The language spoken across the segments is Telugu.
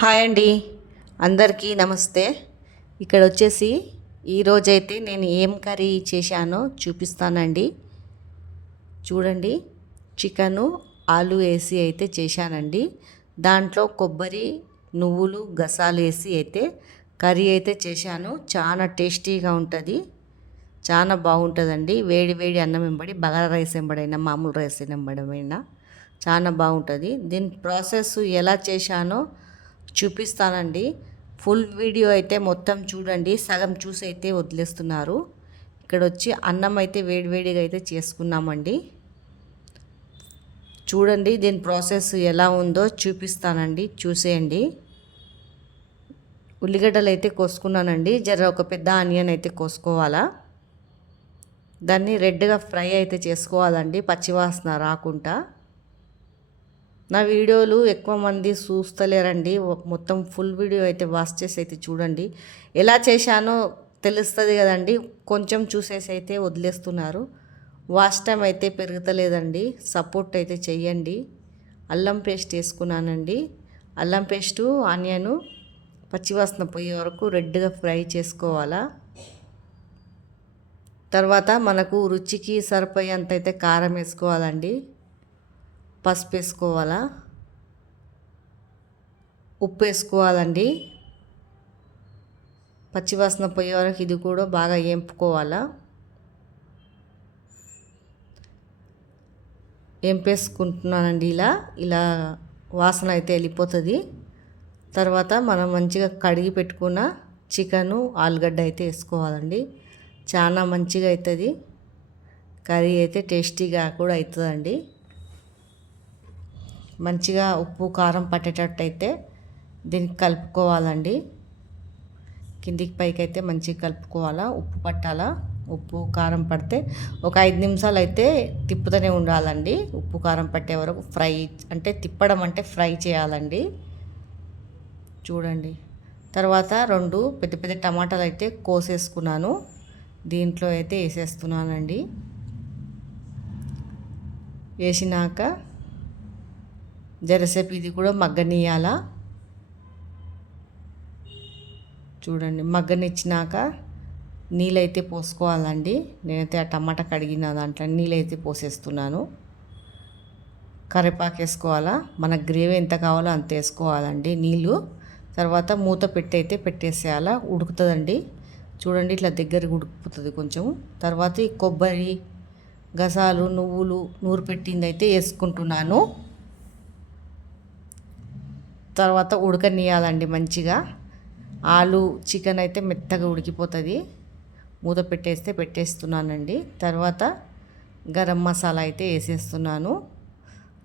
హాయ్ అండి, అందరికీ నమస్తే. ఇక్కడ వచ్చేసి ఈరోజైతే నేను ఏం కర్రీ చేశానో చూపిస్తానండి. చూడండి, చికెను ఆలు వేసి అయితే చేశానండి. దాంట్లో కొబ్బరి, నువ్వులు, గసాలు వేసి అయితే కర్రీ అయితే చేశాను. చాలా టేస్టీగా ఉంటుంది, చాలా బాగుంటుందండి. వేడి వేడి అన్నం వెంబడి, బగారా రైస్ వెంబడైనా, మామూలు రైస్ వెంబడమైనా చాలా బాగుంటుంది. దీని ప్రాసెస్ ఎలా చేశానో చూపిస్తానండి. ఫుల్ వీడియో అయితే మొత్తం చూడండి, సగం చూసి అయితే వదిలేస్తున్నారు. ఇక్కడ వచ్చి అన్నం అయితే వేడివేడిగా అయితే చేసుకున్నామండి. చూడండి, దీని ప్రాసెస్ ఎలా ఉందో చూపిస్తానండి, చూసేయండి. ఉల్లిగడ్డలు అయితే కోసుకున్నానండి. ఒక పెద్ద ఆనియన్ అయితే కోసుకోవాలా. దాన్ని రెడ్గా ఫ్రై అయితే చేసుకోవాలండి, పచ్చివాసన రాకుండా. నా వీడియోలు ఎక్కువ మంది చూస్తలేరండి. మొత్తం ఫుల్ వీడియో అయితే వాచ్ చేసి అయితే చూడండి. ఎలా చేశానో తెలుస్తుంది కదండి. కొంచెం చూసేసి అయితే వదిలేస్తున్నారు. వాచ్ టైం అయితే పెరుగుతలేదండి. సపోర్ట్ అయితే చెయ్యండి. అల్లం పేస్ట్ వేసుకున్నానండి. అల్లం పేస్టు, ఆనియను పచ్చివాసన పోయే వరకు రెడ్గా ఫ్రై చేసుకోవాలా. తర్వాత మనకు రుచికి సరిపోయేంత అయితే కారం వేసుకోవాలండి. పసుపు వేసుకోవాలా, ఉప్పు వేసుకోవాలండి. పచ్చివాసన పోయే వరకు ఇది కూడా బాగా వేపుకోవాలా. వేపేసుకుంటున్నానండి. ఇలా వాసన అయితే వెళ్ళిపోతుంది. తర్వాత మనం మంచిగా కడిగి పెట్టుకున్న చికెను, ఆలుగడ్డ అయితే వేసుకోవాలండి. చాలా మంచిగా అవుతుంది కర్రీ, అయితే టేస్టీగా కూడా అవుతుందండి. మంచిగా ఉప్పు కారం పట్టేటట్టు అయితే దీనికి కలుపుకోవాలండి. కిందికి పైకి అయితే మంచిగా కలుపుకోవాలా. ఉప్పు పట్టాలా. ఉప్పు కారం పడితే ఒక 5 నిమిషాలు అయితే తిప్పుతూనే ఉండాలండి. ఉప్పు కారం పట్టే వరకు ఫ్రై, అంటే తిప్పడం అంటే ఫ్రై చేయాలండి. చూడండి, తర్వాత 2 పెద్ద పెద్ద టమాటాలు అయితే కోసేసుకున్నాను. దీంట్లో అయితే వేసేస్తున్నానండి. వేసినాక జరసేపు ఇది కూడా మగ్గనియాలా. చూడండి, మగ్గనిచ్చినాక నీళ్ళైతే పోసుకోవాలండి. నేనైతే ఆ టమాటా కడిగిన దాంట్లో నీళ్ళైతే పోసేస్తున్నాను. కరివేపాకు వేసుకోవాలా. మన గ్రేవీ ఎంత కావాలో అంత వేసుకోవాలండి నీళ్ళు. తర్వాత మూత పెట్టి పెట్టేసేయాలా, ఉడుకుతుందండి. చూడండి, ఇట్లా దగ్గరికి ఉడుకుతుంది కొంచెం. తర్వాత ఈ కొబ్బరి, గసాలు, నువ్వులు నూరు పెట్టింది అయితే వేసుకుంటున్నాను. తర్వాత ఉడకనియాలండి మంచిగా. ఆలు చికెన్ అయితే మెత్తగా ఉడికిపోతుంది. మూత పెట్టేస్తున్నానండి. తర్వాత గరం మసాలా అయితే వేసేస్తున్నాను.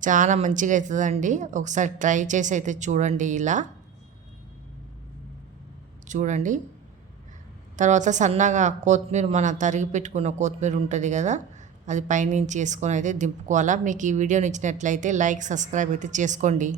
చాలా మంచిగా అవుతుందండి. ఒకసారి ట్రై చేసి అయితే చూడండి. చూడండి, తర్వాత సన్నగా కొత్తిమీర, మన తరిగి పెట్టుకున్న కొత్తిమీర ఉంటుంది కదా, అది పైనుంచి వేసుకొని అయితే దింపుకోవాలా. మీకు ఈ వీడియో నచ్చినట్లయితే లైక్, సబ్స్క్రైబ్ అయితే చేసుకోండి.